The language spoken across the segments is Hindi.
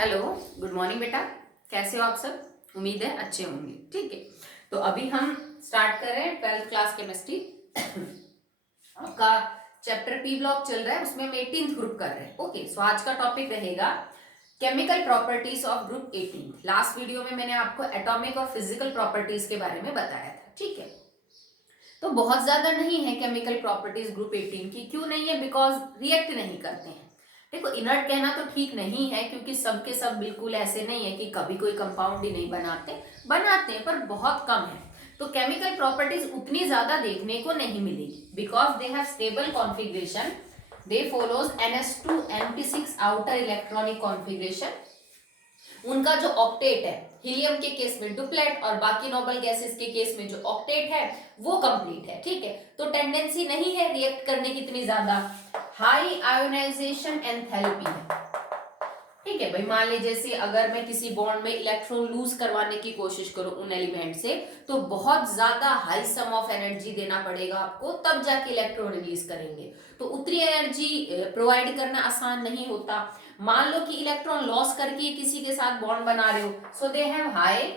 हेलो, गुड मॉर्निंग बेटा। कैसे हो आप सब? उम्मीद है अच्छे होंगे। ठीक है, तो अभी हम स्टार्ट कर रहे हैं 12th क्लास केमिस्ट्री। आपका चैप्टर पी ब्लॉक चल रहा है, उसमें हम 18th ग्रुप कर रहे हैं। ओके, सो आज का टॉपिक रहेगा chemical properties of group 18। Last video में मैंने आपको एटॉमिक और फिजिकल प्रॉपर्टीज के बारे में बताया था। ठीक है, तो बहुत ज्यादा नहीं है केमिकल प्रॉपर्टीज ग्रुप 18 की। क्यों नहीं है? बिकॉज रिएक्ट नहीं करते हैं। देखो, इनर्ट कहना तो ठीक नहीं है, क्योंकि सब के सब बिल्कुल ऐसे नहीं है कि कभी कोई कंपाउंड ही नहीं बनाते हैं, पर बहुत कम है। तो केमिकल प्रॉपर्टीज उतनी ज्यादा देखने को नहीं मिलेगी, because they have stable configuration. They follows NH2 MP6 outer electronic configuration. उनका जो ऑक्टेट है, हीलियम के केस में डुप्लेट और बाकी नोबल गैसेस के केस में जो ऑक्टेट है वो कंप्लीट है। ठीक है, तो टेंडेंसी नहीं है रिएक्ट करने की इतनी ज्यादा। हाई आयोनाइजेशन एंथैल्पी है। ठीक है भाई, मान लीजिए जैसे अगर मैं किसी बॉन्ड में इलेक्ट्रॉन लूज करवाने की कोशिश करूं उन एलिमेंट से, तो बहुत ज्यादा हाई सम ऑफ एनर्जी देना पड़ेगा आपको, तब जाके इलेक्ट्रॉन रिलीज करेंगे। तो उतनी एनर्जी प्रोवाइड करना आसान नहीं होता। मान लो कि इलेक्ट्रॉन लॉस करके किसी के साथ बॉन्ड बना रहे हो, so they have high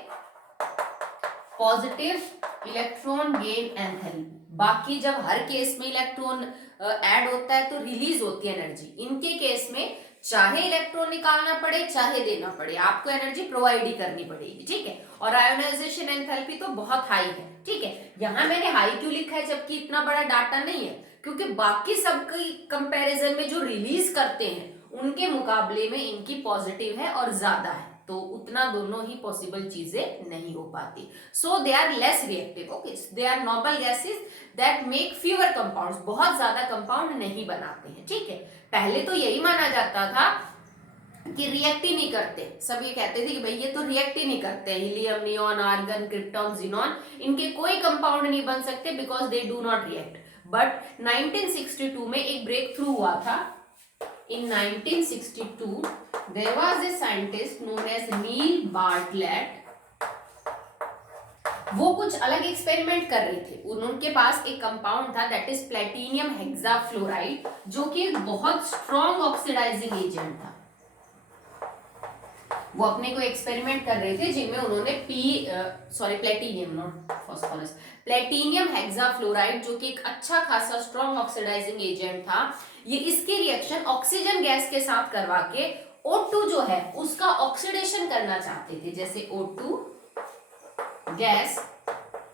positive electron gain enthalpy. बाकी जब हर केस में इलेक्ट्रॉन ऐड होता है तो रिलीज होती है एनर्जी। इनके केस में चाहे इलेक्ट्रॉन निकालना पड़े चाहे देना पड़े, आपको एनर्जी प्रोवाइड ही करनी पड़ेगी। ठीक है, और आयोनाइजेशन एंथैल्पी तो बहुत हाई है। ठीक है, यहां मैंने हाई क्यों लिखा है जबकि इतना बड़ा डाटा नहीं है? क्योंकि बाकी सबकी कंपैरिजन में जो रिलीज करते हैं उनके मुकाबले में इनकी पॉजिटिव है और ज्यादा है, तो उतना दोनों ही पॉसिबल चीजें नहीं हो पाती। So they are less reactive. Okay, they are noble gases that make fewer compounds, बहुत ज्यादा कंपाउंड नहीं बनाते हैं। ठीक है, पहले तो यही माना जाता था कि रिएक्ट ही नहीं करते। सब ये कहते थे कि भाई ये तो रिएक्ट ही नहीं करते, helium, neon, argon, krypton, xenon, इनके कोई कंपाउंड नहीं बन सकते because they do not react. But 1962 में एक ब्रेक थ्रू हुआ था। In 1962, there was a scientist known as Neil Bartlett. वो कुछ अलग एक्सपेरिमेंट कर रहे थे। उनके पास एक कंपाउंड था दैट इज प्लेटिनियम हेक्साफ्लोराइड, जो कि एक बहुत स्ट्रॉन्ग ऑक्सीडाइजिंग एजेंट था। वो अपने को एक्सपेरिमेंट कर रहे थे जिनमें उन्होंने platinum, not phosphorus, platinum hexafluoride, जो कि एक अच्छा खासा स्ट्रॉन्ग ऑक्सीडाइजिंग एजेंट था, ये इसकी रिएक्शन ऑक्सीजन गैस के साथ करवा के O2 जो है उसका ऑक्सीडेशन करना चाहते थे। जैसे O2 gas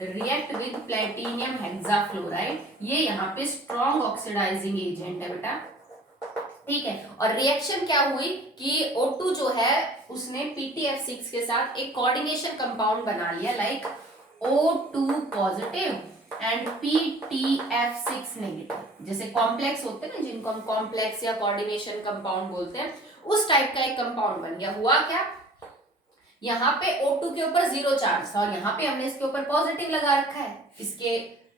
react with platinum hexafluoride, ये यहाँ पे स्ट्रॉन्ग ऑक्सीडाइजिंग एजेंट है बेटा। ठीक है, और रिएक्शन क्या हुई कि O2 जो है उसने PTF6 के साथ एक कोऑर्डिनेशन कंपाउंड बना लिया, like O2 positive and PTF6 negative. जैसे कॉम्प्लेक्स होते हैं ना, जिनको हम कॉम्प्लेक्स या कोऑर्डिनेशन कंपाउंड बोलते हैं, उस टाइप का एक कंपाउंड बन गया। हुआ क्या, यहाँ पे O2 के ऊपर 0 चार्ज था और यहाँ पे हमने इसके ऊपर पॉजिटिव लगा रखा है, इसके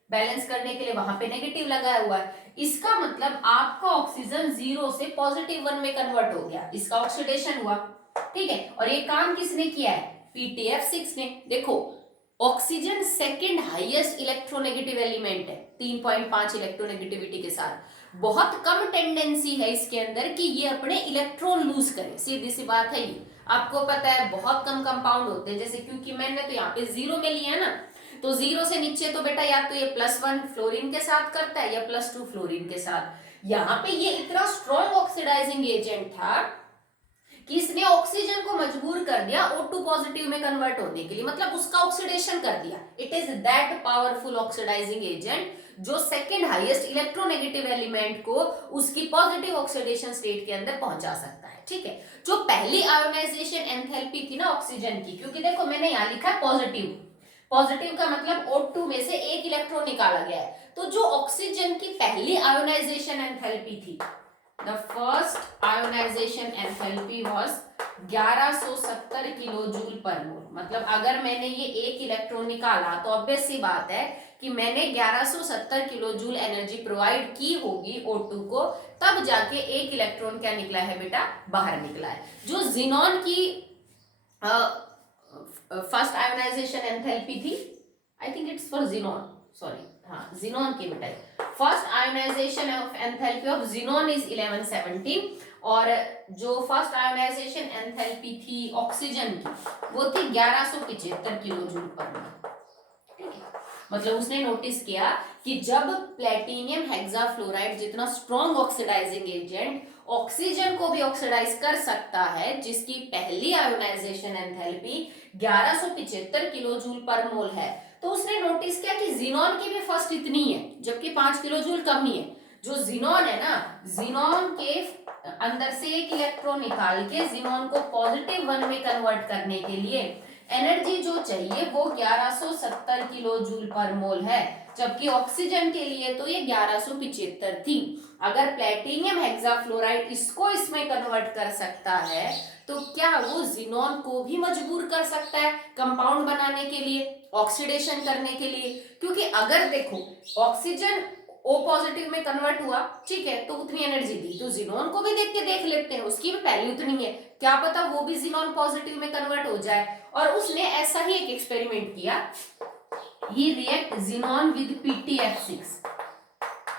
बैलेंस करने के लिए वहां पे नेगेटिव लगाया हुआ है। इसका मतलब आपका ऑक्सीजन 0 से +1 में कन्वर्ट हो गया, इसका ऑक्सीडेशन हुआ। ठीक है, और ये काम किसने किया है? PTF6 ने। देखो, oxygen second highest electronegative element है 3.5 इलेक्ट्रोनेगेटिविटी के साथ। बहुत कम टेंडेंसी है इसके अंदर कि ये अपने इलेक्ट्रॉन लूज करे, सीधी सी बात है ये। आपको पता है बहुत कम कंपाउंड होते हैं, जैसे क्योंकि मैंने तो यहाँ पे 0 में लिया ना, तो 0 से नीचे तो बेटा या तो ये +1 फ्लोरीन के साथ करता है या +2 फ्लोरीन के साथ। यहाँ पे ये इतना स्ट्रॉन्ग ऑक्सीडाइजिंग एजेंट था कि इसने ऑक्सीजन को मजबूर कर दिया O2 पॉजिटिव में कन्वर्ट होने के लिए, मतलब उसका ऑक्सीडेशन कर दिया। It is that powerful oxidising agent जो सेकंड हाईएस्ट इलेक्ट्रोनेगेटिव एलिमेंट को उसकी पॉजिटिव ऑक्सीडेशन स्टेट के अंदर पहुंचा सकता है। ठीक है, जो पहली आयोनाइजेशन एंथैल्पी थी ना ऑक्सीजन की, क्योंकि देखो मैंने यहाँ लिखा है पॉजिटिव, पॉजिटिव का मतलब O2 में से एक इलेक्ट्रॉन निकाला गया है। तो जो ऑक्सीजन की पहली आयोनाइजेशन एंथैल्पी थी, the first ionisation enthalpy was 1170 kilojoule पर मोल। मतलब अगर मैंने ये एक इलेक्ट्रॉन निकाला तो ऑब्वियस सी बात है कि मैंने 1170 किलोजूल एनर्जी प्रोवाइड की होगी O2 को, तब जाके एक इलेक्ट्रॉन क्या निकला है बेटा? बाहर निकला है। जो जिनॉन की फर्स्ट आयोनाइजेशन एंथैल्पी थी, I think it's for xenon, sorry, हाँ जिनॉन की बेटा first ionisation of enthalpy of xenon is 1117 और जो फर्स्ट आयोनाइजेशन एंथैल्पी थी ऑक्सीजन की वो थी 1175 किलो जूल पर मोल। मतलब उसने नोटिस किया कि जब प्लेटिनियम हेक्साफ्लोराइड जितना स्ट्रॉन्ग ऑक्सीडाइजिंग एजेंट ऑक्सीजन को भी ऑक्सीडाइज कर सकता है, जिसकी पहली आयोनाइजेशन एंथैल्पी 1175 किलो जूल पर मोल है, तो उसने नोटिस किया कि जिनॉन की भी फर्स्ट इतनी है जबकि 5 किलो जूल कम ही है। जो जिनॉन है ना, जिनॉन के अंदर से एक इलेक्ट्रॉन निकाल के जिनॉन को पॉजिटिव वन में कन्वर्ट करने के लिए एनर्जी जो चाहिए वो 1170 किलो जूल पर मोल है, जबकि ऑक्सीजन के लिए तो ये 1175 थी। अगर प्लेटिनियम हेक्साफ्लोराइड इसको इसमें कन्वर्ट कर सकता है तो क्या वो जिनॉन को भी मजबूर कर सकता है कंपाउंड बनाने के लिए, ऑक्सीडेशन करने के लिए? क्योंकि अगर देखो ऑक्सीजन O पॉजिटिव में कन्वर्ट हुआ, ठीक है, तो उतनी एनर्जी दी, तो जिनॉन को भी देख लेते हैं, उसकी भी वैल्यू उतनी है, क्या पता वो भी जिनॉन पॉजिटिव में कन्वर्ट हो जाए। और उसने ऐसा ही एक एक्सपेरिमेंट किया, ही रिएक्ट जिनॉन विद PtF6,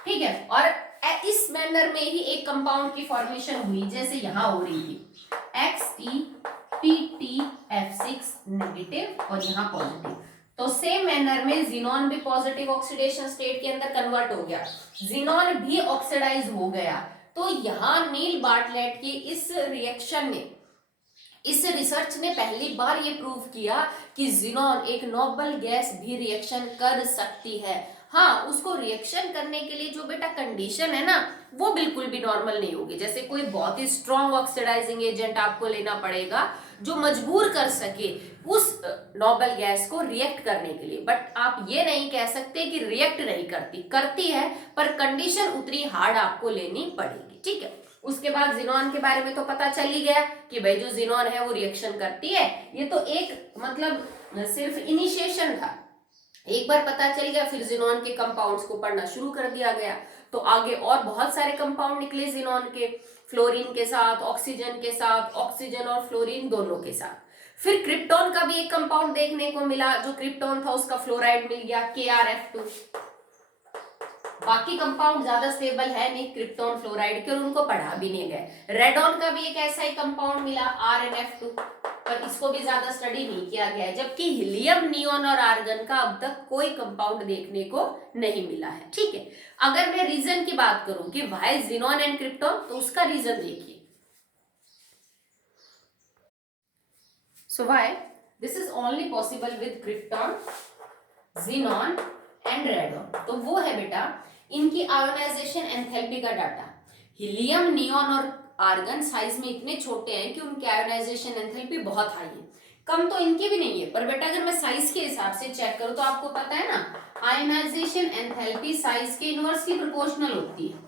ठीक है, और इस मैनर में ही एक कंपाउंड की फॉर्मेशन हुई जैसे यहां हो रही थी, XePtF6 नेगेटिव और यहां पॉजिटिव। तो सेम मैनर में जिनॉन भी पॉजिटिव ऑक्सीडेशन स्टेट के अंदर कन्वर्ट हो गया, जिनॉन भी ऑक्सीडाइज हो गया। तो यहां नील बार्टलेट की इस रिएक्शन ने, इस रिसर्च ने पहली बार ये प्रूव किया कि जिनॉन एक नोबल गैस भी रिएक्शन कर सकती है। हाँ, उसको रिएक्शन करने के लिए जो बेटा कंडीशन है ना वो बिल्कुल भी नॉर्मल नहीं होगी। जैसे कोई बहुत ही स्ट्रॉन्ग ऑक्सीडाइजिंग एजेंट आपको लेना पड़ेगा जो मजबूर कर सके उस नोबल गैस को रिएक्ट करने के लिए। बट आप ये नहीं कह सकते कि रिएक्ट नहीं करती, करती है, पर कंडीशन उतनी हार्ड आपको लेनी पड़ेगी, ठीक है। उसके बाद जिनॉन के बारे में तो पता चल ही गया कि भाई जो जिनॉन है वो रिएक्शन करती है। ये तो एक मतलब सिर्फ इनिशिएशन था, एक बार पता चल गया फिर जिनॉन के कंपाउंड्स को पढ़ना शुरू कर दिया गया। तो आगे और बहुत सारे कंपाउंड निकले जिनॉन के, फ्लोरीन के साथ, ऑक्सीजन के साथ, ऑक्सीजन और फ्लोरीन दोनों के साथ। फिर क्रिप्टॉन का भी एक कंपाउंड देखने को मिला, जो क्रिप्टॉन था उसका फ्लोराइड मिल गया KrF2। बाकी कंपाउंड ज्यादा स्टेबल है नहीं क्रिप्टॉन फ्लोराइड के और उनको पढ़ा भी नहीं गए। रेडॉन का भी एक ऐसा ही कंपाउंड मिला RnF2, पर इसको भी ज्यादा स्टडी नहीं किया गया है। जबकि हीलियम, नियोन और आर्गन का अब तक कोई कंपाउंड देखने को नहीं मिला है, ठीक है। अगर मैं रीजन की बात करूं कि व्हाई जिनॉन एंड क्रिप्टॉन, तो उसका रीजन देखिए। So why this is only possible with krypton, xenon and radon. तो वो है बेटा इनकी आयोनाइजेशन एंथैल्पी का डाटा। हीलियम, नियोन और आर्गन साइज में इतने छोटे हैं कि उनकी आयोनाइजेशन एंथैल्पी बहुत हाई है, कम तो इनकी भी नहीं है। पर बेटा अगर मैं साइज के हिसाब से चेक करूं तो आपको पता है ना, आयोनाइजेशन एंथैल्पी साइज के इनवर्सली प्रोपोर्शनल होती है।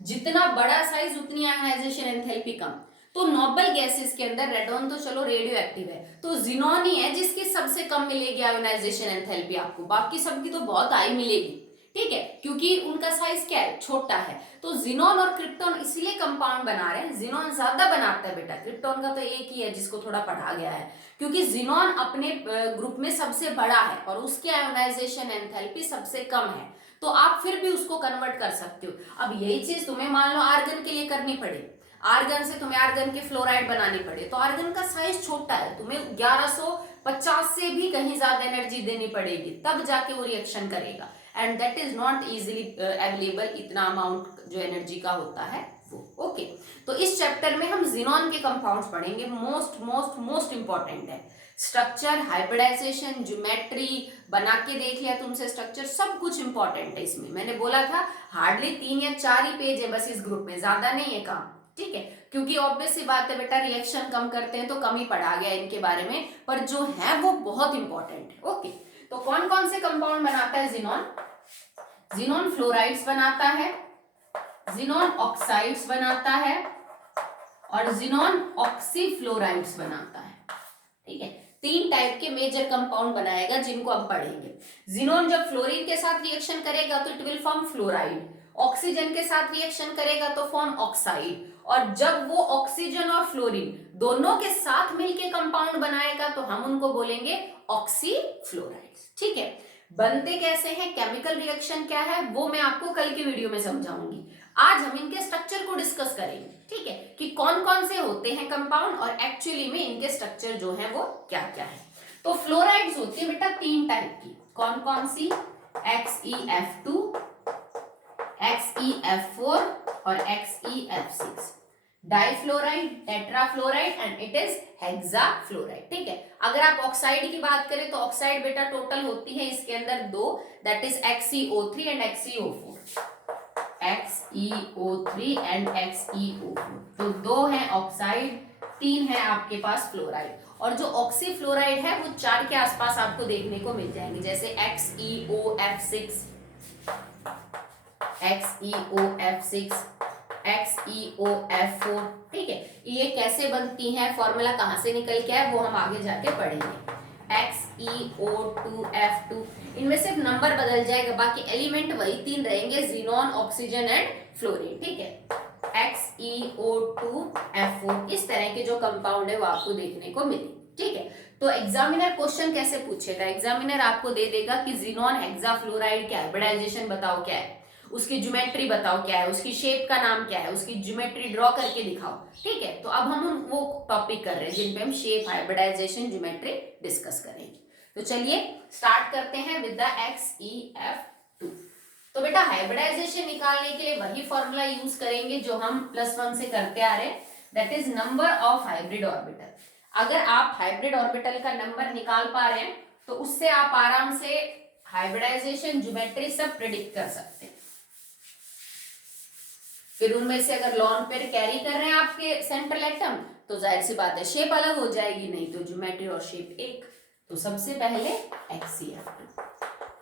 जितना बड़ा साइज उतनी आयोनाइजेशन एंथैल्पी कम। तो नोबल गैसेस के अंदर रेडॉन तो चलो रेडियो एक्टिव है, तो जिनॉन ही है जिसकी सबसे कम मिलेगी आयोनाइजेशन एंथैल्पी आपको, बाकी सबकी तो बहुत हाई मिलेगी, ठीक है, क्योंकि उनका साइज क्या है, छोटा है। तो जिनॉन और क्रिप्टॉन इसलिए कंपाउंड बना रहे हैं, जिनॉन ज्यादा बनाता है बेटा, क्रिप्टॉन का तो एक ही है जिसको थोड़ा पढ़ा गया है, क्योंकि जिनॉन अपने ग्रुप में सबसे बड़ा है और उसकी आयोनाइजेशन एंथैल्पी सबसे कम है। तो आप फिर भी उसको कन्वर्ट कर सकते हो। अब यही चीज तुम्हें मान लो आर्गन के लिए करनी पड़े, आर्गन से तुम्हें आर्गन के फ्लोराइड बनानी पड़े, तो आर्गन का साइज छोटा है, तुम्हें 1150 से भी कहीं ज्यादा एनर्जी देनी पड़ेगी तब जाके वो रिएक्शन करेगा, and that is not easily available, इतना अमाउंट जो एनर्जी का होता है वो। ओके, तो इस चैप्टर में हम जिनॉन के कंपाउंड्स पढ़ेंगे, मोस्ट मोस्ट मोस्ट इंपॉर्टेंट है। स्ट्रक्चर, हाइब्रिडाइजेशन, ज्योमेट्री, बना के देख लिया तुमसे स्ट्रक्चर, सब कुछ इंपॉर्टेंट है इसमें। मैंने बोला था हार्डली 3 या 4 ही पेज है बस इस ग्रुप में, ज्यादा नहीं है काम, ठीक है, क्योंकि ऑब्वियस सी बात है बेटा रिएक्शन कम करते हैं तो कम ही पढ़ा गया इनके बारे में, पर जो है वो बहुत इंपॉर्टेंट है। ओके, तो कौन कौन से कंपाउंड बनाता है जिनॉन? जिनॉन फ्लोराइड्स बनाता है, जिनॉन ऑक्साइड्स बनाता है और जिनॉन ऑक्सीफ्लोराइड्स बनाता है, ठीक है। 3 टाइप के मेजर कंपाउंड बनाएगा जिनको हम पढ़ेंगे। जिनॉन जब फ्लोरीन के साथ रिएक्शन करेगा तो it will form fluoride, oxygen के साथ रिएक्शन करेगा तो फॉर्म ऑक्साइड, और जब वो ऑक्सीजन और फ्लोरीन दोनों के साथ मिलके कंपाउंड बनाएगा तो हम उनको बोलेंगे ऑक्सीफ्लोराइड्स, ठीक है। बनते कैसे हैं, केमिकल रिएक्शन क्या है, वो मैं आपको कल की वीडियो में समझाऊंगी। आज हम इनके स्ट्रक्चर को डिस्कस करेंगे, ठीक है, कि कौन कौन से होते हैं कंपाउंड और एक्चुअली में इनके स्ट्रक्चर जो है वो क्या क्या है। तो फ्लोराइड्स होती है बेटा 3 टाइप की, कौन कौन सी, XeF2, XeF4 और XeF6। Difluoride, tetrafluoride and it is hexafluoride, ठीक है। अगर आप ऑक्साइड की बात करें तो ऑक्साइड बेटा टोटल होती है इसके अंदर 2, that is XeO3 and XeO4, XeO3 and XeO4। तो 2 है ऑक्साइड, 3 है आपके पास फ्लोराइड। और जो ऑक्सीफ्लोराइड है वो 4 के आसपास आपको देखने को मिल जाएंगे, जैसे XeOF6, XeOF6, XeOF4, ठीक है। ये कैसे बनती हैं, फॉर्मूला कहां से निकल के है वो हम आगे जाके पढ़ेंगे। XeO2F2, इनमें सिर्फ नंबर बदल जाएगा, बाकी एलिमेंट वही 3 रहेंगे, जीनॉन, ऑक्सीजन एंड फ्लोरीन, ठीक है। XeO2F4, इस तरह के जो कंपाउंड है वो आपको देखने को मिले, ठीक है। तो एग्जामिनर क्वेश्चन कैसे पूछेगा, एग्जामिनर आपको दे देगा कि जीनॉन हेक्साफ्लोराइड क्या है, हाइब्रिडाइजेशन बताओ क्या है, उसकी ज्योमेट्री बताओ क्या है, उसकी शेप का नाम क्या है, उसकी ज्योमेट्री ड्रॉ करके दिखाओ, ठीक है। तो अब हम वो टॉपिक कर रहे हैं जिन पे हम शेप, हाइब्रिडाइजेशन, ज्योमेट्री डिस्कस करेंगे। तो चलिए स्टार्ट करते हैं विद द XeF2। तो बेटा हाइब्रिडाइजेशन निकालने के लिए वही फॉर्मूला यूज करेंगे जो हम +1 से करते आ रहे हैं, that is number of hybrid orbital. अगर आप हाइब्रिड ऑर्बिटल का नंबर निकाल पा रहे हैं तो उससे आप आराम से हाइब्रिडाइजेशन, ज्योमेट्री सब प्रिडिक्ट कर सकते हैं। फिर उनमें से अगर लॉन पेयर कैरी कर रहे हैं आपके सेंट्रल एटम तो जाहिर सी बात है शेप अलग हो जाएगी, नहीं तो ज्योमेट्री और शेप एक। तो सबसे पहले XeF2,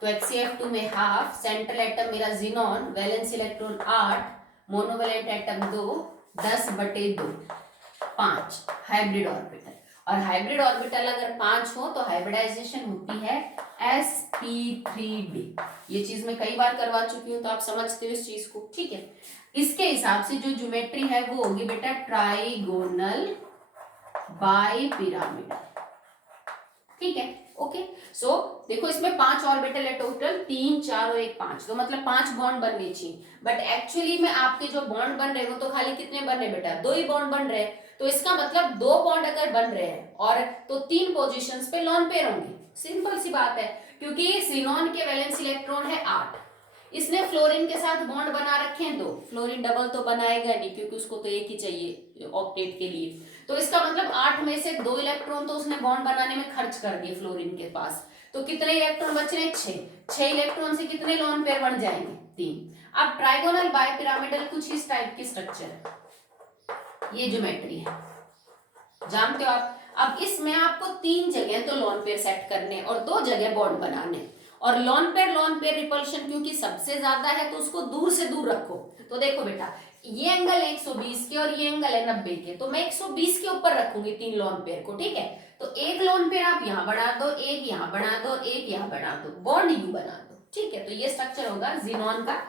तो XeF2 में हाफ, सेंट्रल एटम मेरा xenon, valence electron 8, monovalent atom 2, 10/2, 5 hybrid orbital. और हाइब्रिड ऑर्बिटल अगर 5 हो तो हाइब्रिडाइजेशन होती है sp3d। ये चीज मैं कई बार करवा चुकी हूं तो आप समझते हो इस चीज को, ठीक है। इसके हिसाब से जो ज्योमेट्री है वो होगी बेटा ट्राइगोनल बाइपिरामिडल, ठीक है। ओके, सो देखो इसमें 5 ऑर्बिटल है टोटल, 3, 4 और 1 5, तो मतलब 5 बॉन्ड बनने चाहिए। बट एक्चुअली में आपके जो बॉन्ड बन रहे हो तो खाली कितने बन रहे बेटा, 2 ही बॉन्ड बन रहे हैं। तो इसका मतलब 2 बॉन्ड अगर बन रहे हैं और तो 3 पोजीशंस पे लॉन पेयर होंगे, सिंपल सी बात है। क्योंकि सिनॉन के वैलेंस इलेक्ट्रॉन है 8, इसने फ्लोरीन के साथ बॉन्ड बना रखे हैं 2, फ्लोरीन डबल तो बनाएगा नहीं क्योंकि उसको तो एक ही चाहिए ऑक्टेट के लिए। तो इसका मतलब 8 में से 2 इलेक्ट्रॉन तो उसने बॉन्ड बनाने में खर्च कर दिए फ्लोरीन के पास। तो कितने इलेक्ट्रॉन बच रहे हैं, 6 इलेक्ट्रॉन से कितने लॉन पेयर बन जाएंगे, 3। अब ट्राइगोनल बाइपिरामिडल कुछ इस टाइप की स्ट्रक्चर है, ये ज्योमेट्री है, जानते हो आप। अब इसमें आपको 3 जगह तो लॉन पेयर सेट करने और 2 जगह बॉन्ड बनाने। और लॉन पेयर रिपल्शन क्योंकि सबसे ज्यादा है तो उसको दूर से दूर रखो। तो देखो बेटा ये एंगल 120 के और ये एंगल है 90 के, तो मैं 120 के ऊपर रखूंगी 3 लॉन पेयर को, ठीक है। तो एक लॉन पेयर आप यहाँ बना दो, एक यहाँ बना दो, एक यहाँ बना दो, बॉन्ड यू बना दो, ठीक है। तो ये स्ट्रक्चर होगा जीनॉन का,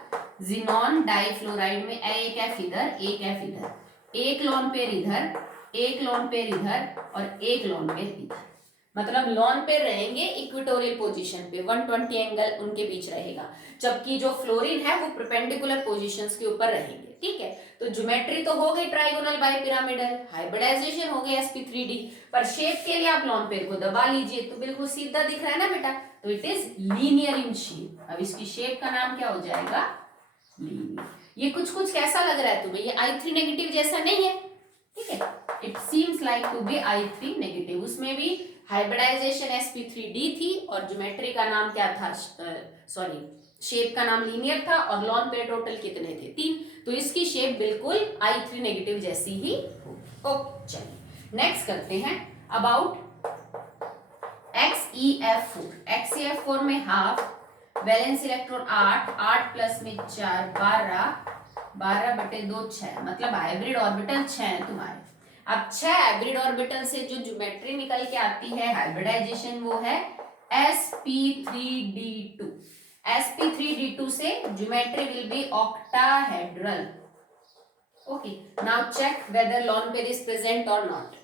जीनॉन डाइफ्लोराइड में एक एफ इधर, एक एफ इधर, एक लॉन पेयर इधर, एक लॉन पेयर इधर और एक लॉन पेयर इधर। मतलब लॉन पेयर रहेंगे इक्वेटोरियल पोजीशन पे, 120 एंगल उनके बीच रहेगा, जबकि जो फ्लोरीन है वो परपेंडिकुलर पोजीशंस के ऊपर रहेंगे, ठीक है। तो ज्योमेट्री तो हो गई ट्राइगोनल बाइपिरामिडल, हाइब्रिडाइजेशन हो गई sp3d, पर शेप के लिए आप लॉन पेयर को दबा लीजिए तो बिल्कुल सीधा दिख रहा है ना बेटा, तो it is linear in shape. अब इसकी शेप का नाम क्या हो जाएगा, लीनियर। ये कुछ कैसा लग रहा है तुम्हें, ये I3 नेगेटिव जैसा नहीं है, ठीक है। It seems like to be I3 negative. उसमें भी हाइब्रिडाइजेशन sp3d थी और ज्योमेट्री का नाम क्या था, सॉरी शेप का नाम लीनियर था और लॉन पेयर टोटल कितने थे, 3। तो इसकी शेप बिल्कुल I3 नेगेटिव जैसी ही होगी। ओके चलिए नेक्स्ट करते हैं अबाउट XeF4। XeF4 में हाफ, वैलेंस इलेक्ट्रॉन 8, 8 प्लस में 4, 12, 12/2 6, मतलब हाइब्रिड ऑर्बिटल 6 है तुम्हारे। अब 6 हाइब्रिड ऑर्बिटल से जो ज्योमेट्री निकल के आती है हाइब्रिडाइजेशन वो है sp3d2। sp3d2 से geometry will be octahedral. Okay now check whether lone pair is present और नॉट।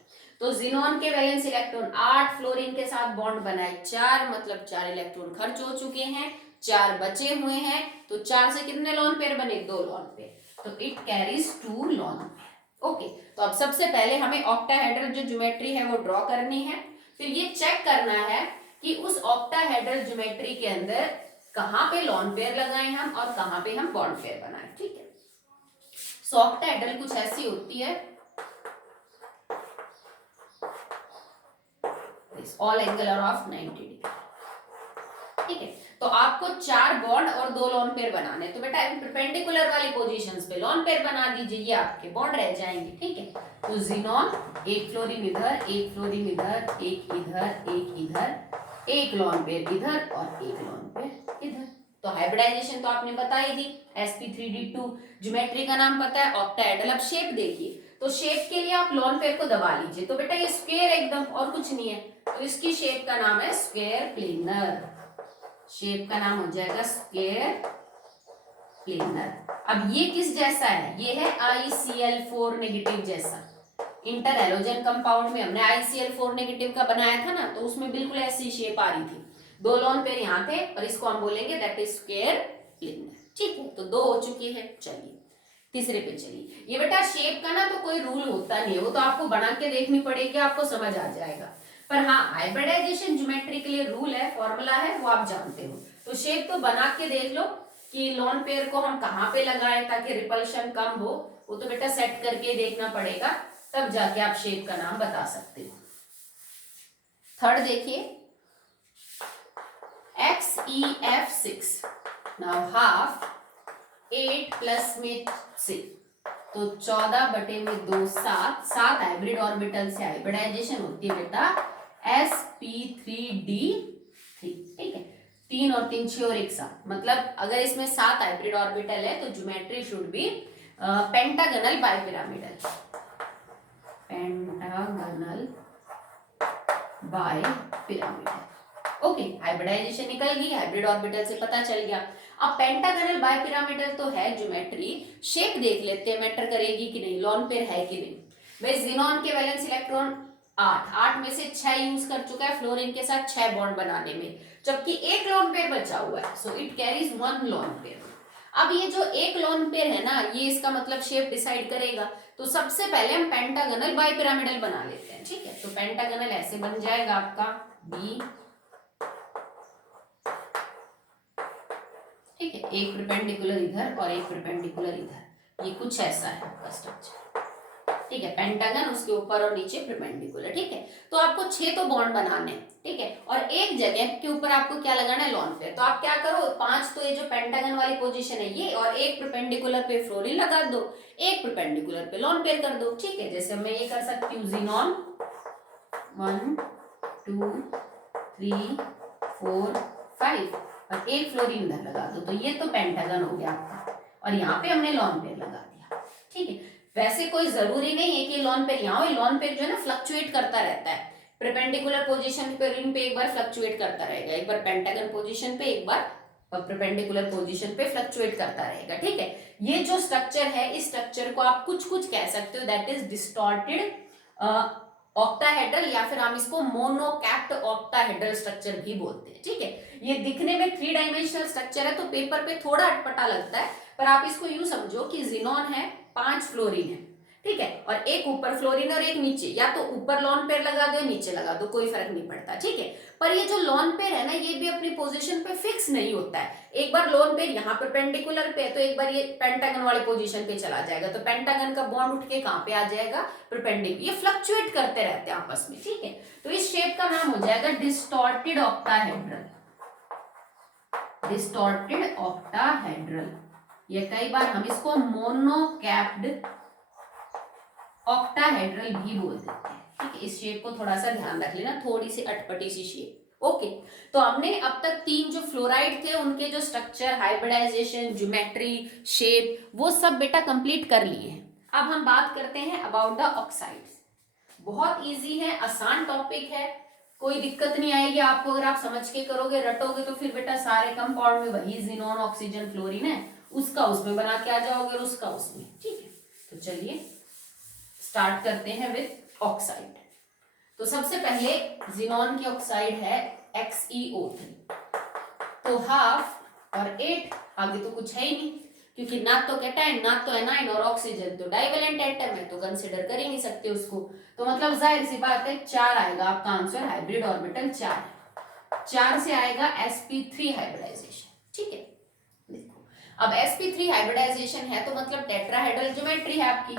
तो जिनोन के वैलेंस इलेक्ट्रॉन 8, फ्लोरीन के साथ बॉन्ड बनाए 4, मतलब 4 इलेक्ट्रॉन खर्च हो चुके हैं, 4 बचे हुए हैं। तो 4 से कितने लोन पेयर बने? 2 लोन पेयर। तो it carries 2 lone pair. Okay, तो अब सबसे पहले हमें ऑक्टाहेड्रल जो ज्योमेट्री है वो ड्रॉ करनी है। फिर ये चेक करना है कि उस ऑक्टाहेड्रल ज्योमेट्री के अंदर कहां पे लोन पेयर लगाएं हम और कहां पे हम बॉन्ड पेयर बनाएं। ठीक है, सो ऑक्टाहेड्रल कुछ ऐसी होती है, all angle are of 90 degree. ठीक है, तो आपको 4 बॉन्ड और 2 लोन पेयर बनाने, तो बेटा परपेंडिकुलर वाली पोजीशंस पे लोन पेयर बना दीजिए, ये आपके बॉन्ड रह जाएंगे। ठीक है, तो जिनोन, एक फ्लोरीन इधर, एक फ्लोरीन इधर, एक इधर, एक इधर, एक लोन पेयर इधर और एक लोन पेयर इधर। तो हाइब्रिडाइजेशन तो आपने बता ही दी, sp3d2। ज्योमेट्री का नाम पता है, ऑक्टाहेड्रल। अब शेप देखिए, तो शेप के लिए आप लोन पेयर को दबा लीजिए, तो बेटा ये स्क्वायर एकदम और कुछ नहीं है, तो इसकी शेप का नाम है स्क्वायर प्लेनर। शेप का नाम हो जाएगा स्क्वायर प्लेनर। अब ये किस जैसा है? ये है ICl4 नेगेटिव जैसा। इंटर हैलोजन कंपाउंड में हमने ICl4 नेगेटिव का बनाया था ना, तो उसमें बिल्कुल ऐसी शेप आ रही थी। 2 लोन पेयर यहाँ थे और इसको हम बोलेंगे दैट इज स्क्वायर प्लेनर। ठीक है, तो 2 हो चुके हैं। चलिए तीसरे पे चलिए। ये बेटा शेप का ना तो कोई रूल होता नहीं है, वो तो आपको बना के देखनी पड़ेगी, आपको समझ आ जाएगा। पर हाँ, हाइब्रिडाइजेशन ज्योमेट्री के लिए रूल है, फॉर्मूला है, वो आप जानते हो। तो शेप तो बना के देख लो कि लोन पेयर को हम कहाँ पे लगाएं ताकि रिपल्शन कम हो, वो तो बेटा सेट करके देखना पड़ेगा, तब जाके आप शेप का नाम बता सकते हो। थर्ड देखिए, XeF6। नाउ हाफ 8 प्लस में 6, तो 14/2 7। 7 हाइब्रिड ऑर्बिटल से हाइब्रिडाइजेशन होती है बेटा sp3d3। ठीक है, 3 और 3 6 और 1 7, मतलब अगर इसमें 7 हाइब्रिड ऑर्बिटल है तो geometry should be pentagonal bipyramidal. Pentagonal bipyramidal. Okay, hybridisation निकल गई, हाइब्रिड ऑर्बिटल से पता चल गया। अब पेंटागनल बाइपिरामिडल तो है ज्योमेट्री, शेप देख लेते हैं मैटर करेगी कि नहीं, लोन पेयर है कि नहीं। भाई जिनोन के वैलेंस इलेक्ट्रॉन 8 में से 6 यूज कर चुका है फ्लोरीन के साथ 6 बॉन्ड बनाने में, जबकि एक लोन पेयर बचा हुआ है, so it carries 1 lone pair. अब ये जो एक लोन पेयर है ना, ये इसका मतलब शेप डिसाइड करेगा। तो सबसे पहले हम पेंटागनल बाइपिरामिडल बना लेते हैं। ठीक है, तो पेंटागनल ऐसे बन जाएगा आपका बी। ठीक है, एक परपेंडिकुलर इधर और एक परपेंडिकुलर इधर, ये कुछ ऐसा है आपका स्ट्रक्चर। ठीक है, पेंटागन, उसके ऊपर और नीचे परपेंडिकुलर। ठीक है, तो आपको 6 तो बॉन्ड बनाने हैं। ठीक है, और एक जगह के ऊपर आपको क्या लगाना है? Loan pair. तो आप क्या करो, 5 तो ये जो पेंटागन वाली पोजीशन है ये, और एक परपेंडिकुलर पे फ्लोरीन लगा दो, एक परपेंडिकुलर पे लोन पेयर कर दो। ठीक है, जैसे मैं ये कर सकती हूँ, जिनोन 1 2 3 4 5 और एक फ्लोरीन इधर लगा दो, तो ये तो पेंटागन हो गया आपका, और यहाँ पे हमने लोन पेयर लगा दिया। ठीक है, वैसे कोई जरूरी नहीं है कि लोन पेयर यहाँ हो, लोन पेयर जो है ना फ्लक्चुएट करता रहता है, परपेंडिकुलर पोजीशन पे एक बार फ्लक्चुएट करता रहेगा, एक बार पेंटागन पोजीशन पे, एक बार परपेंडिकुलर पोजीशन पे फ्लक्चुएट करता रहेगा। ठीक है, ये जो स्ट्रक्चर है, इस स्ट्रक्चर को आप कुछ कुछ कह सकते हो, दैट इज डिस्टॉर्टेड ऑक्टाहेड्रल, या फिर हम इसको मोनोकैप्ड ऑक्टाहेड्रल स्ट्रक्चर भी बोलते हैं। ठीक है, ये दिखने में 3 डायमेंशनल स्ट्रक्चर है, तो पेपर पे थोड़ा अटपटा लगता है, पर आप इसको यूं समझो कि जिनोन है, 5 फ्लोरीन है। ठीक है, और एक ऊपर फ्लोरीन और एक नीचे, या तो ऊपर लोन पेयर लगा दो, नीचे लगा दो, कोई फर्क नहीं पड़ता। ठीक है, पर ये जो लोन पेयर है ना, ये भी अपनी पोजीशन पे फिक्स नहीं होता है। एक बार लोन पेयर यहाँ परपेंडिकुलर पे है, तो एक बार ये पेंटागन वाली पोजीशन पे चला जाएगा, तो पेंटागन का बॉन्ड उठ के कहाँ पे आ जाएगा? परपेंडिकुलर। ये फ्लक्चुएट करते रहते हैं आपस में। ठीक है, तो इस शेप का नाम हो जाएगा डिस्टॉर्टेड ऑक्टाहेड्रल। डिस्टॉर्टेड ऑक्टाहेड्रल, ये कई बार हम इसको मोनोकैप्ड ऑक्टाहेड्रल भी बोल देते हैं। ठीक है, इस शेप को थोड़ा सा ध्यान रख लेना, थोड़ी सी अटपटी सी शेप। ओके, तो हमने अब तक 3 जो फ्लोराइड थे उनके जो स्ट्रक्चर, हाइब्रिडाइजेशन, ज्योमेट्री, शेप, वो सब बेटा कंप्लीट कर लिए हैं। अब हम बात करते हैं अबाउट द ऑक्साइड्स। बहुत इजी है, आसान टॉपिक है, कोई दिक्कत नहीं आएगी आपको अगर आप समझ के करोगे, रटोगे तो फिर बेटा सारे कंपाउंड में वही जिनोन ऑक्सीजन फ्लोरीन है, उसका उसमें बना के आ जाओगे और उसका उसमें। ठीक है, तो चलिए स्टार्ट करते हैं विद ऑक्साइड। तो सबसे पहले जिनॉन की ऑक्साइड है XeO3, तो हाफ और 8, आगे तो कुछ है ही नहीं, क्योंकि ना तो कैटायन ना तो एनाइन, और ऑक्सीजन तो डाइवेलेंट एटम है, तो कंसिडर कर ही नहीं सकते उसको। तो मतलब जाहिर सी बात है 4 आएगा आपका आंसर, हाइब्रिड ऑर्बिटल 4 है। 4 से आएगा sp3 हाइब्रिडाइजेशन, ठीक है। देखो अब sp3 हाइब्रिडाइजेशन है तो मतलब टेट्राहेड्रल ज्योमेट्री है आपकी,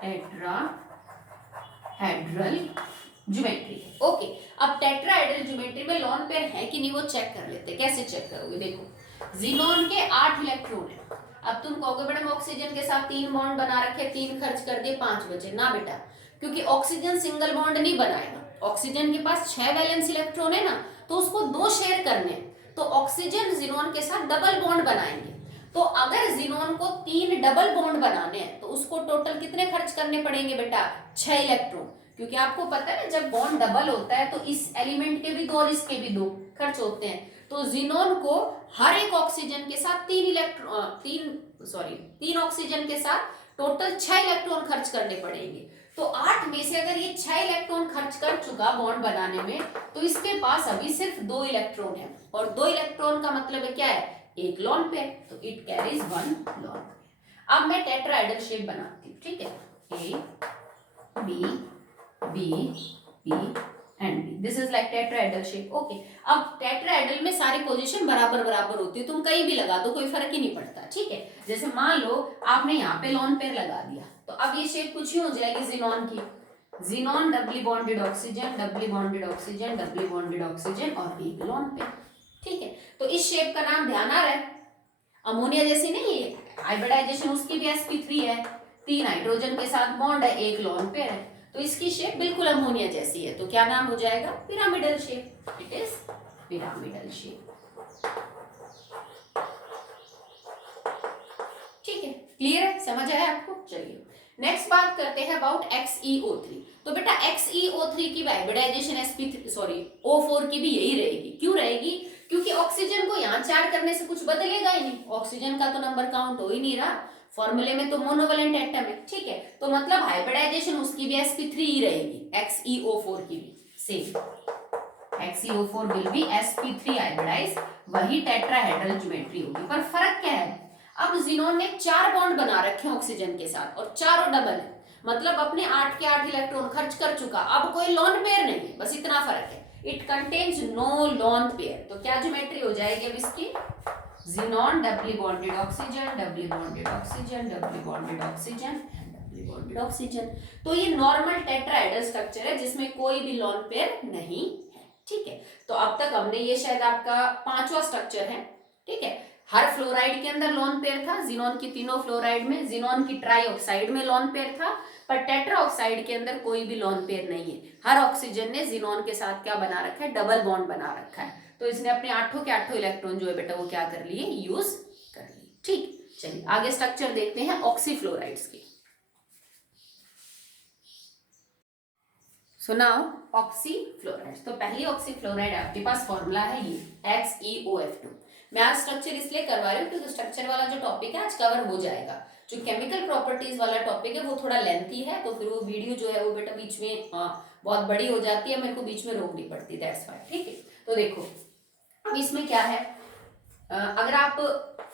टेट्राहेड्रल ज्योमेट्री। ओके, अब टेट्राहेड्रल ज्योमेट्री में लोन पेयर है कि नहीं वो चेक कर लेते। कैसे चेक करोगे? देखो जिनोन के 8 इलेक्ट्रॉन है। अब तुम कहोगे मैडम ऑक्सीजन के साथ 3 बॉन्ड बना रखे, 3 खर्च कर दिए, 5 बचे। ना बेटा, क्योंकि ऑक्सीजन सिंगल बॉन्ड नहीं बनाएगा। ऑक्सीजन के पास 6 वैलेंस इलेक्ट्रॉन है ना, तो उसको 2 शेयर करने, तो ऑक्सीजन जिनोन के साथ डबल बॉन्ड बनाएंगे। तो अगर जिनोन को 3 डबल बॉन्ड बनाने हैं तो उसको टोटल कितने खर्च करने पड़ेंगे बेटा? 6 इलेक्ट्रॉन, क्योंकि आपको पता है जब बॉन्ड डबल होता है तो इस एलिमेंट के भी 2 और इसके भी 2 खर्च होते हैं। तो जिनोन को हर एक ऑक्सीजन के साथ 3 ऑक्सीजन के साथ टोटल 6 इलेक्ट्रॉन खर्च करने पड़ेंगे। तो 8 में से अगर ये 6 इलेक्ट्रॉन खर्च कर चुका बॉन्ड बनाने में, तो इसके पास अभी सिर्फ 2 इलेक्ट्रॉन है, और 2 इलेक्ट्रॉन का मतलब है क्या है? एक लोन पेयर, तो इट कैरीज 1 लोन पेयर। अब मैं टेट्राहेड्रल शेप बनाती हूँ, ठीक है, A B B B and B, this is like tetrahedral shape. Okay, अब टेट्राहेड्रल में सारी पोजीशन बराबर बराबर होती है, तुम कहीं भी लगा दो कोई फर्क ही नहीं पड़ता, ठीक है। जैसे मान लो आपने यहाँ पे लोन पेयर लगा दिया, तो अब ये शेप कुछ ही हो जाएगी जिनॉन की। Xenon doubly bonded oxygen, doubly bonded oxygen, doubly bonded oxygen और एक लोन पेयर, ठीक है। तो इस शेप का नाम ध्यान आ रहा है? अमोनिया जैसी नहीं है, हाइब्रिडाइजेशन उसकी भी sp3 है, 3 हाइड्रोजन के साथ बॉन्ड है, एक लोन पेयर है, तो इसकी शेप बिल्कुल अमोनिया जैसी है। तो क्या नाम हो जाएगा? Pyramidal shape. It is pyramidal shape, ठीक है। क्लियर है? समझ आया आपको? चलिए नेक्स्ट बात करते हैं अबाउट XeO3। तो बेटा XeO3 की हाइब्रिडाइजेशन O4 की भी यही रहेगी। क्यों रहेगी? क्योंकि ऑक्सीजन को यहाँ 4 करने से कुछ बदलेगा ही नहीं, ऑक्सीजन का तो नंबर काउंट हो ही नहीं रहा, फॉर्मूले में तो मोनोवेलेंट एटम है, ठीक है। तो मतलब हाइब्रिडाइजेशन उसकी भी sp3 ही रहेगी, XeO4 की भी same. XeO4 will be sp3 hybridise, वही टेट्राहेड्रल ज्योमेट्री होगी। पर फर्क क्या है? अब जिनोन ने 4 बॉन्ड बना रखे हैं ऑक्सीजन के साथ, और चारों डबल है, मतलब अपने 8 के 8 इलेक्ट्रॉन खर्च कर चुका। अब कोई लोन पेयर नहीं है, बस इतना फर्क है। It contains no lone pair. तो क्या ज्योमेट्री हो जाएगी अब इसकी? Xenon doubly bonded oxygen, doubly bonded oxygen, doubly bonded oxygen and doubly bonded oxygen. तो ये नॉर्मल टेट्राहेड्रल स्ट्रक्चर है जिसमें कोई भी लोन पेयर नहीं है, ठीक है। तो अब तक हमने ये शायद आपका 5वां स्ट्रक्चर है, ठीक है। हर फ्लोराइड के अंदर लोन पेयर था, जिनॉन की तीनों फ्लोराइड में, जिनॉन की ट्राईऑक्साइड में लोन पेयर था, पर टेट्राऑक्साइड के अंदर कोई भी लोन पेयर नहीं है। हर ऑक्सीजन ने जिनॉन के साथ क्या बना रखा है? डबल बॉन्ड बना रखा है। तो इसने अपने 8 के 8 इलेक्ट्रॉन जो है बेटा वो क्या कर लिए? यूज कर लिए, ठीक। चलिए आगे स्ट्रक्चर देखते हैं ऑक्सीफ्लोराइड्स की। So now oxyfluorides. तो पहली ऑक्सीफ्लोराइड आपके पास फॉर्मूला है ये XeOF2। मैं आज स्ट्रक्चर इसलिए करवा रही हूँ क्योंकि स्ट्रक्चर वाला जो टॉपिक है आज कवर हो जाएगा। जो केमिकल प्रॉपर्टीज वाला टॉपिक है वो थोड़ा लेंथी है, तो फिर वो वीडियो जो है वो बेटा बीच में बहुत बड़ी हो जाती है, मेरे को बीच में रोकनी पड़ती है, दैट्स व्हाई, ठीक है। तो देखो अब इसमें क्या है, अगर आप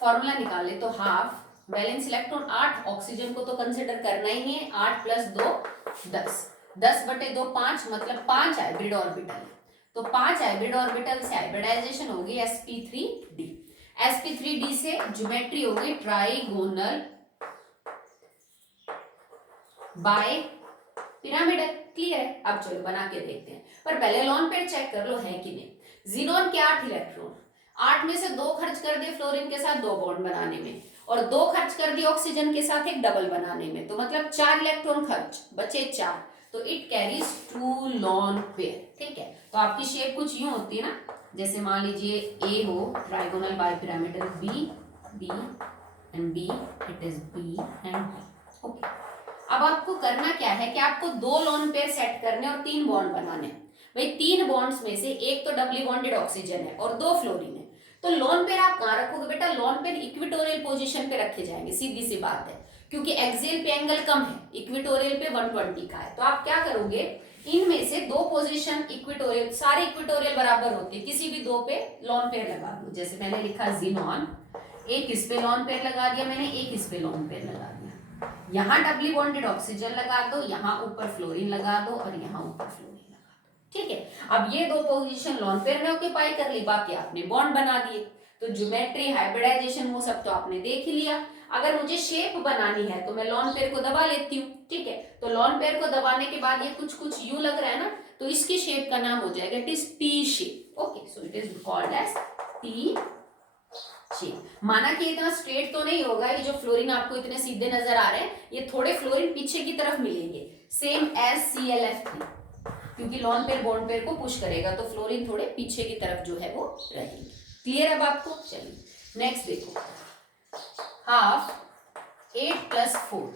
फॉर्मूला निकाले तो हाफ वैलेंस इलेक्ट्रॉन 8, ऑक्सीजन को तो कंसिडर करना ही नहीं है, 8 + 2 10, 10/2 5, मतलब 5 हाइब्रिड ऑर्बिटल। तो 5 हाइब्रिड ऑर्बिटल से हाइब्रिडाइजेशन होगी sp3d। sp3d से ज्योमेट्री होगी ट्राइगोनल बाय पिरामिडल। क्लियर है? अब चलो बना के देखते हैं, पर पहले लोन पेयर चेक कर लो है कि नहीं। जिनॉन के 8 इलेक्ट्रॉन, 8 में से 2 खर्च कर दिए फ्लोरीन के साथ 2 बॉन्ड बनाने में, और 2 खर्च कर दिए ऑक्सीजन के साथ एक डबल बनाने में, तो मतलब 4 इलेक्ट्रॉन खर्च, बचे 4, तो इट कैरीज 2 लोन पेयर, ठीक है। तो आपकी शेप कुछ यूं होती है ना, जैसे मान लीजिए ए हो trigonal bipyramidal, B B and B, it is B and B, okay. अब आपको करना क्या है कि आपको 2 लोन पेयर सेट करने और 3 बॉन्ड बनाने। भाई 3 बॉन्ड्स में से एक तो डबली बॉन्डेड ऑक्सीजन है और 2 फ्लोरीन है, तो लोन पेयर आप कहाँ रखोगे बेटा? लोन पेयर इक्विटोरियल पोजीशन पे रखे जाएंगे, सीधी सी बात है, क्योंकि एक्सियल पे एंगल कम है, इक्विटोरियल पे 120 का है। तो आप क्या करोगे, इनमें से दो पोजीशन इक्विटोरियल, सारे इक्विटोरियल बराबर होते हैं, किसी भी दो पे लॉन पेयर लगा दो। जैसे मैंने लिखा जीनॉन, एक इस पे लॉन पेयर लगा दिया मैंने, एक इस पे लॉन पेयर लगा दिया। यहाँ डबली बॉन्डेड ऑक्सीजन लगा दो, यहाँ ऊपर फ्लोरीन लगा दो और यहाँ ऊपर फ्लोरीन लगा दो। ठीक है, अब ये दो पोजीशन लॉन पेयर में ऑक्यूपाई कर ली, बाकी आपने बॉन्ड बना दिए। तो ज्योमेट्री, हाइब्रिडाइजेशन वो सब तो आपने देख ही लिया। अगर मुझे शेप बनानी है तो मैं लॉन पेयर को दबा लेती हूँ। ठीक है, तो लॉन पेयर को दबाने के बाद ये कुछ कुछ यू लग रहा है ना, तो इसकी शेप का नाम हो जाएगा, it is T shape. Okay, so it is called as T shape. माना कि इतना स्ट्रेट तो नहीं होगा, ये जो फ्लोरीन आपको इतने सीधे नजर आ रहे हैं, ये थोड़े फ्लोरीन पीछे की तरफ मिलेंगे, सेम एज ClF3, क्योंकि लॉन पेयर बॉन्ड पेयर को पुश करेगा, तो फ्लोरीन थोड़े पीछे की तरफ जो है वो रहेंगे। क्लियर अब आपको? चलिए नेक्स्ट देखो, half 8 + 4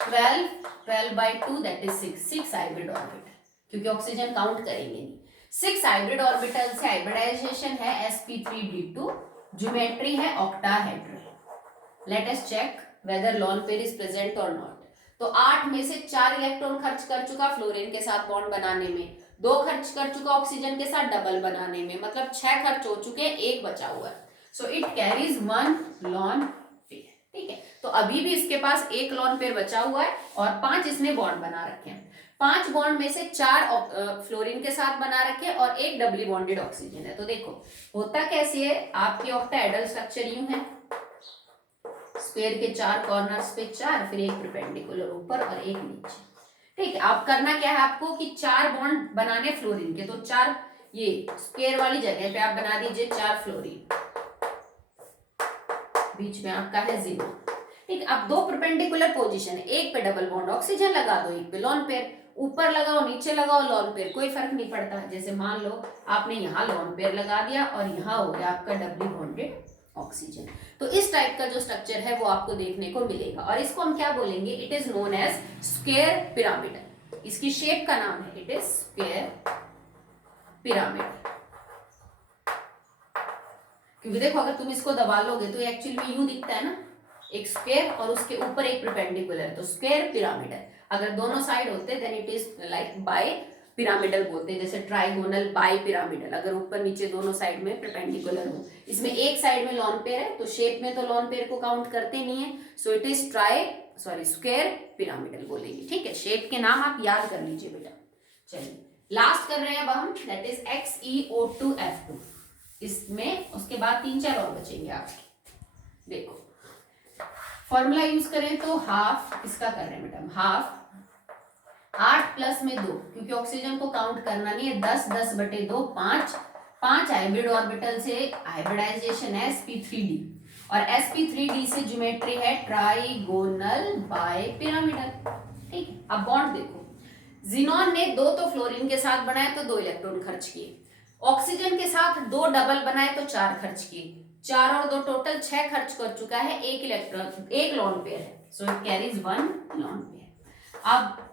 12, 12/2 that is 6 hybrid orbital, क्योंकि ऑक्सीजन काउंट करेंगे नहीं। 6 हाइब्रिड ऑर्बिटल से हाइब्रिडाइजेशन है sp3d2, ज्योमेट्री है octahedral. Let us check whether lone pair is present और नॉट। तो 8 में से 4 इलेक्ट्रॉन खर्च कर चुका फ्लोरीन के साथ बॉन्ड बनाने में, 2 खर्च कर चुका ऑक्सीजन के साथ डबल बनाने में, मतलब 6 खर्च हो चुके हैं, 1 बचा हुआ है। So it carries 1 lone pair. ठीक है, तो अभी भी इसके पास 1 लॉन पेयर बचा हुआ है और 5 इसने बॉन्ड बना रखे हैं। 5 बॉन्ड में से 4 फ्लोरीन के साथ बना रखे और 1 डबली बॉन्डेड ऑक्सीजन है। तो देखो होता कैसे है, आपकी ऑक्टाहेड्रल स्ट्रक्चर यूं है, स्क्वायर के 4 कॉर्नर्स पे 4, फिर एक परपेंडिकुलर ऊपर और एक नीचे। ठीक है, आप करना क्या है आपको कि 4 बॉन्ड बनाने फ्लोरीन के, तो 4 ये स्क्वायर वाली जगह पे आप बना दीजिए 4 फ्लोरीन, बीच में आपका है जीरो। ठीक, अब 2 परपेंडिकुलर पोजीशन है, एक पे डबल बॉन्ड ऑक्सीजन लगा दो, एक पे लॉन पेयर, ऊपर लगाओ नीचे लगाओ लॉन पेयर, कोई फर्क नहीं पड़ता। जैसे मान लो आपने यहाँ लॉन पेयर लगा दिया और यहाँ हो गया आपका डबली बॉन्डेड ऑक्सीजन। तो इस टाइप का जो स्ट्रक्चर है वो आपको देखने को मिलेगा और इसको हम क्या बोलेंगे, it is known as square pyramidal. इसकी शेप का नाम है, इट इज स्क्वायर पिरामिड। क्योंकि देखो अगर तुम इसको दबा लोगे तो एक्चुअली में यूं दिखता है ना, एक स्क्वायर और उसके ऊपर एक परपेंडिकुलर, तो स्क्वायर पिरामिडल। अगर दोनों साइड होते then it is like bipyramidal बोलते हैं, जैसे ट्राइगोनल बाय पिरामिडल, अगर ऊपर नीचे दोनों साइड में परपेंडिकुलर हो। इसमें एक साइड में लॉन पेयर है तो शेप में तो लॉन पेयर को काउंट करते नहीं है, सो इट इज स्क्वायर पिरामिडल बोलेंगे। ठीक है, शेप के नाम आप याद कर लीजिए बेटा। चलिए लास्ट कर रहे हैं अब हम, दैट इज XeO2F2। इसमें उसके बाद 3-4 और बचेंगे आपके। देखो फॉर्मूला यूज करें तो हाफ, इसका कर रहे हैं बेटा, हाफ 8 प्लस में 2, क्योंकि ऑक्सीजन को काउंट करना नहीं है, 10/2 5 हाइब्रिड ऑर्बिटल से हाइब्रिडाइजेशन है sp3d, और sp3d से ज्योमेट्री है ट्राइगोनल बाय पिरामिडल। ठीक है, अब बॉन्ड देखो, जीनॉन ने 2 तो फ्लोरीन के साथ बनाए तो 2 इलेक्ट्रॉन खर्च किए, ऑक्सीजन के साथ 2 डबल बनाए तो 4 खर्च किए, 4 और 2 टोटल 6 खर्च कर चुका है, 1 इलेक्ट्रॉन 1 लॉन पेयर है, so it carries 1 lone pair. अब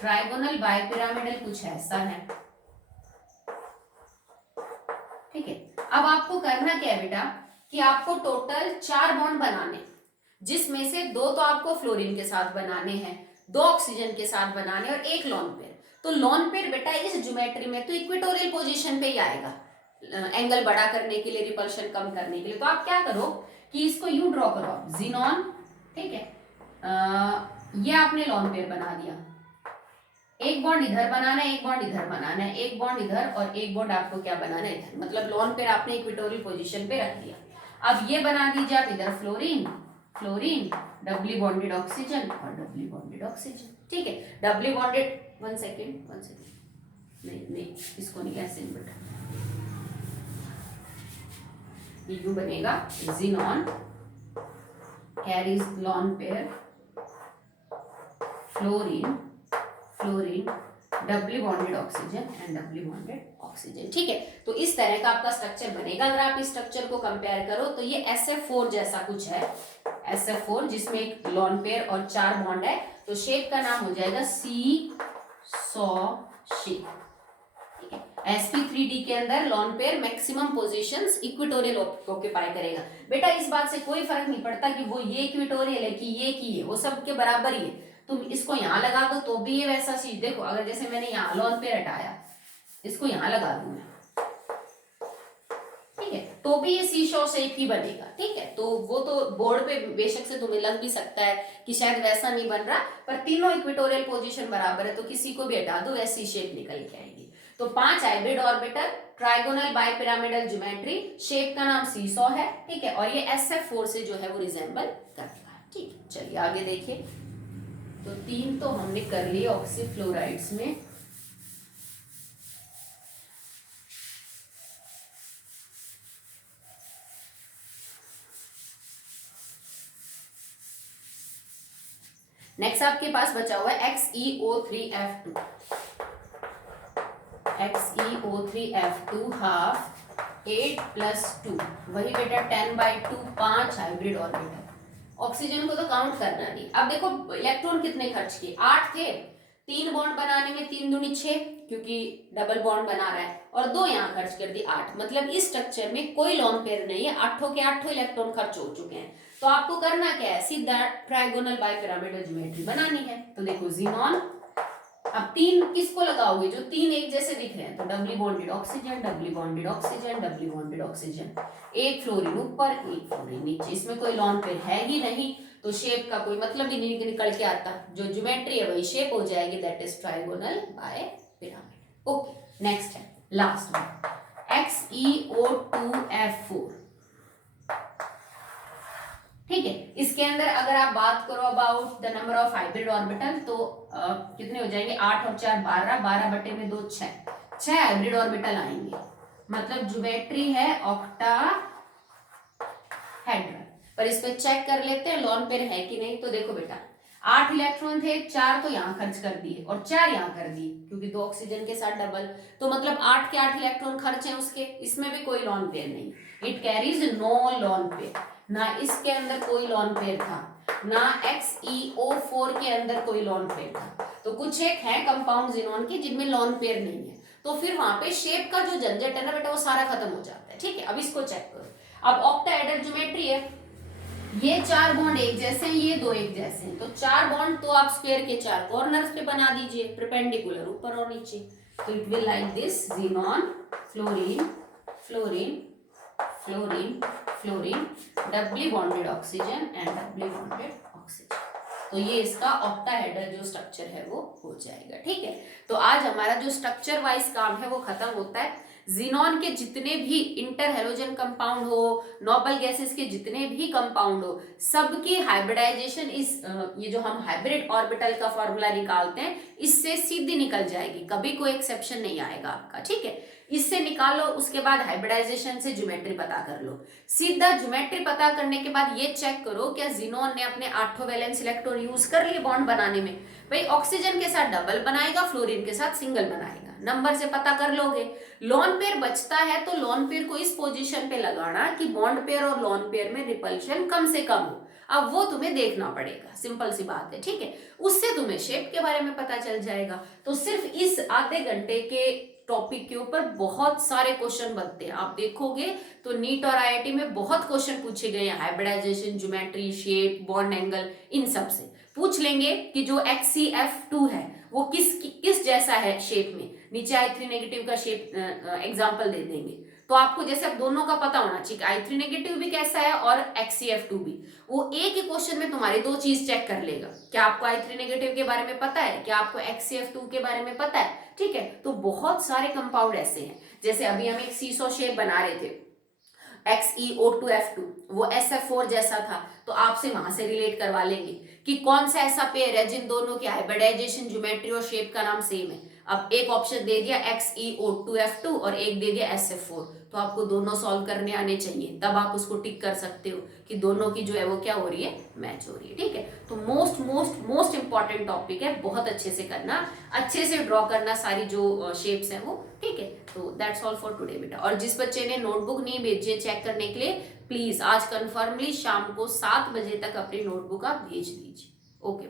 ट्राइगोनल बाय पिरामिडल कुछ ऐसा है। ठीक है, अब आपको करना क्या है बेटा कि आपको टोटल 4 बॉन्ड बनाने, जिसमें से 2 तो आपको फ्लोरीन के साथ बनाने हैं, 2 ऑक्सीजन के साथ बनाने और 1 लॉन पेयर। तो लॉन पेयर बेटा इस ज्योमेट्री में तो इक्वेटोरियल पोजीशन पे ही आएगा, एंगल बड़ा करने के लिए, रिपल्शन कम करने के लिए। तो आप क्या करो कि इसको यू ड्रॉ करो, जीनॉन। ठीक है, ये आपने लॉन पेयर बना दिया, एक बॉन्ड इधर बनाना है, एक बॉन्ड इधर बनाना है, एक बॉन्ड इधर और एक बॉन्ड आपको क्या बनाना है इधर, मतलब लॉन पेयर आपने इक्वेटोरियल पोजीशन पे रख दिया। अब ये बना दीजिए आप इधर फ्लोरीन, डबली बॉन्डेड ऑक्सीजन और डबली बॉन्डेड ऑक्सीजन। ठीक है, डबली बॉन्डेड, 1 सेकेंड, नहीं इसको नहीं, ऐसे नहीं बैठा, ये यूं बनेगा, xenon carries lone pair fluorine Dabali bonded oxygen and doubly bonded oxygen. ठीक है, तो इस तरह का आपका स्ट्रक्चर बनेगा। अगर आप इस स्ट्रक्चर को कंपेयर करो तो ये SF4 जैसा कुछ है, SF4 जिसमें एक लॉन पेयर और 4 बॉन्ड है, तो शेप का नाम हो जाएगा सीसॉ शेप। ठीक है, sp3d के अंदर lone pair maximum positions equatorial occupy करेगा। बेटा इस बात से कोई फर्क नहीं पड़ता कि वो ये इक्वेटोरियल है कि ये की है, वो सब के बराबर ही है। तुम इसको यहाँ लगा दो तो भी ये वैसा चीज, देखो अगर जैसे मैंने यहाँ लॉन पेयर हटाया, इसको यहाँ लगा दूं मैं, ठीक है, तो भी ये सीशॉ शेप ही बनेगा, ठीक है। तो वो तो बोर्ड पे बेशक से तुम्हें लग भी सकता है कि शायद वैसा नहीं बन रहा, पर तीनों इक्वेटोरियल पोजीशन बराबर है तो किसी को भी हटा दो वैसी शेप निकल के आएगी। तो 5 hybrid orbital, trigonal bipyramidal geometry, shape का नाम सीसॉ है, ठीक है, और ये SF4 से जो है वो रिजेंबल करता है, ठीक है। चलिए आगे देखिए। तो 3 तो हमने कर लिए ऑक्सीफ्लोराइड्स में। नेक्स्ट आपके पास बचा हुआ है XeO3F2। XeO3F2 हाफ 8 + 2 वही बेटा 10/2, 5 हाइब्रिड ऑर्बिटल। ऑक्सीजन को तो काउंट करना नहीं। अब देखो इलेक्ट्रॉन कितने खर्च किए, 8 थे, 3 बॉन्ड बनाने में 3 दूनी 6 क्योंकि डबल बॉन्ड बना रहा है, और 2 यहाँ खर्च कर दी 8, मतलब इस स्ट्रक्चर में कोई लॉन पेयर नहीं है, 8 के 8 इलेक्ट्रॉन खर्च हो चुके हैं। तो आपको करना क्या है, सीधा ट्राइगोनल बाइपिरामिडल ज्योमेट्री बनानी है। तो देखो जीनॉन, अब 3 किसको लगाओगे, जो 3 एक जैसे दिख रहे हैं, तो डबली bonded oxygen, doubly bonded oxygen, doubly bonded oxygen, एक फ्लोरीन ऊपर एक फ्लोरीन नीचे, इसमें कोई लॉन पेयर है ही नहीं, तो शेप का कोई मतलब ही नहीं निकल के आता, जो ज्योमेट्री है वही शेप हो जाएगी, that is trigonal bipyramid. Okay, next है लास्ट वन, XeO2F4, ठीक है। इसके अंदर अगर आप बात करो about the number of hybrid orbital, तो कितने हो जाएंगे, 8 और 4 12, 12/2 6 हाइब्रिड ऑर्बिटल आएंगे, मतलब ज्योमेट्री है ऑक्टाहेड्रल। पर इस पे चेक कर लेते हैं लॉन पेयर है कि नहीं। तो देखो बेटा 8 इलेक्ट्रॉन थे, 4 तो यहाँ खर्च कर दिए और 4 यहाँ कर दिए क्योंकि 2 ऑक्सीजन के साथ डबल, तो मतलब 8 के 8 इलेक्ट्रॉन खर्च है उसके, इसमें भी कोई लॉन पेयर नहीं, it carries no lone pair, ना इसके अंदर कोई लॉन पेयर था, ना XeO4 के अंदर कोई लॉन पेयर था। तो कुछ एक है कंपाउंड जिनोन के जिनमें लॉन पेयर नहीं है, तो फिर वहां पे शेप का जो झंझट है ना बेटा वो सारा खत्म हो जाता है, ठीक है। अब इसको चेक करो, अब ऑक्टाहेड्रल ज्योमेट्री है, ये 4 बॉन्ड एक जैसे हैं, ये 2 एक जैसे हैं, तो 4 बॉन्ड तो आप स्क्वायर के 4 कॉर्नर्स पे बना दीजिए, परपेंडिकुलर ऊपर और नीचे, तो it will like this, xenon, fluorine, fluorine, fluorine, fluorine, Dabali bonded oxygen and doubly bonded oxygen. तो ये इसका ऑक्टाहेड्रल जो स्ट्रक्चर है वो हो जाएगा, ठीक है। तो आज हमारा जो स्ट्रक्चर वाइज काम है वो खत्म होता है। जीनॉन के जितने भी इंटर हेलोजन कंपाउंड हो, नोबल गैसेस के जितने भी कंपाउंड हो, सबकी हाइब्रिडाइजेशन इस ये जो हम हाइब्रिड ऑर्बिटल का फॉर्मूला निकालते हैं इससे सीधी निकल जाएगी, कभी कोई एक्सेप्शन नहीं आएगा आपका, ठीक है। इससे निकालो, उसके बाद हाइब्रिडाइजेशन से ज्योमेट्री पता कर लो, सीधा ज्योमेट्री पता करने के बाद ये चेक करो क्या जीनॉन ने अपने 8 वैलेंस इलेक्ट्रॉन यूज कर लिए बॉन्ड बनाने में। भाई ऑक्सीजन के साथ डबल बनाएगा, फ्लोरीन के साथ सिंगल बनाएगा, नंबर से पता कर लोगे। लॉन पेयर बचता है तो लॉन पेयर को इस पोजीशन पे लगाना कि बॉन्ड पेयर और लॉन पेयर में रिपल्शन कम से कम हो, अब वो तुम्हें देखना पड़ेगा, सिंपल सी बात है, ठीक है। उससे तुम्हें शेप के बारे में पता चल जाएगा। तो सिर्फ इस आधे घंटे के टॉपिक के ऊपर बहुत सारे क्वेश्चन बनते हैं, आप देखोगे तो नीट और IIT में बहुत क्वेश्चन पूछे गए हैं, hybridisation, geometry, shape, bond angle, इन सब से पूछ लेंगे कि जो XeF2 है वो किस जैसा है शेप में, नीचे I3 नेगेटिव का शेप एग्जांपल दे देंगे, तो आपको जैसे अब दोनों का पता होना चाहिए, I3 नेगेटिव भी कैसा है और XeF2 भी, वो एक ही क्वेश्चन में तुम्हारी 2 चीज चेक कर लेगा, क्या आपको I3 नेगेटिव के बारे में पता है, क्या आपको XeF2 के बारे में पता है, ठीक है। तो बहुत सारे कंपाउंड ऐसे हैं, जैसे अभी हम एक सीसो शेप बना रहे थे XeO2F2, वो SF4 जैसा था, तो आपसे वहां से रिलेट करवा लेंगे कि कौन सा ऐसा पेयर है जिन दोनों की हाइब्रिडाइजेशन, ज्योमेट्री और शेप का नाम सेम है। अब एक ऑप्शन दे दिया XeO2F2 और एक दे दिया SF4, तो आपको दोनों सॉल्व करने आने चाहिए, तब आप उसको टिक कर सकते हो कि दोनों की जो है वो क्या हो रही है, मैच हो रही है, ठीक है। तो most most most important topic है, बहुत अच्छे से करना, अच्छे से ड्रॉ करना सारी जो शेप्स हैं वो, ठीक है। तो दैट्स ऑल फॉर टुडे बेटा। और जिस बच्चे ने नोटबुक नहीं भेजी है चेक करने के लिए, प्लीज आज कन्फर्मली शाम को 7 बजे तक अपनी नोटबुक आप भेज दीजिए। ओके।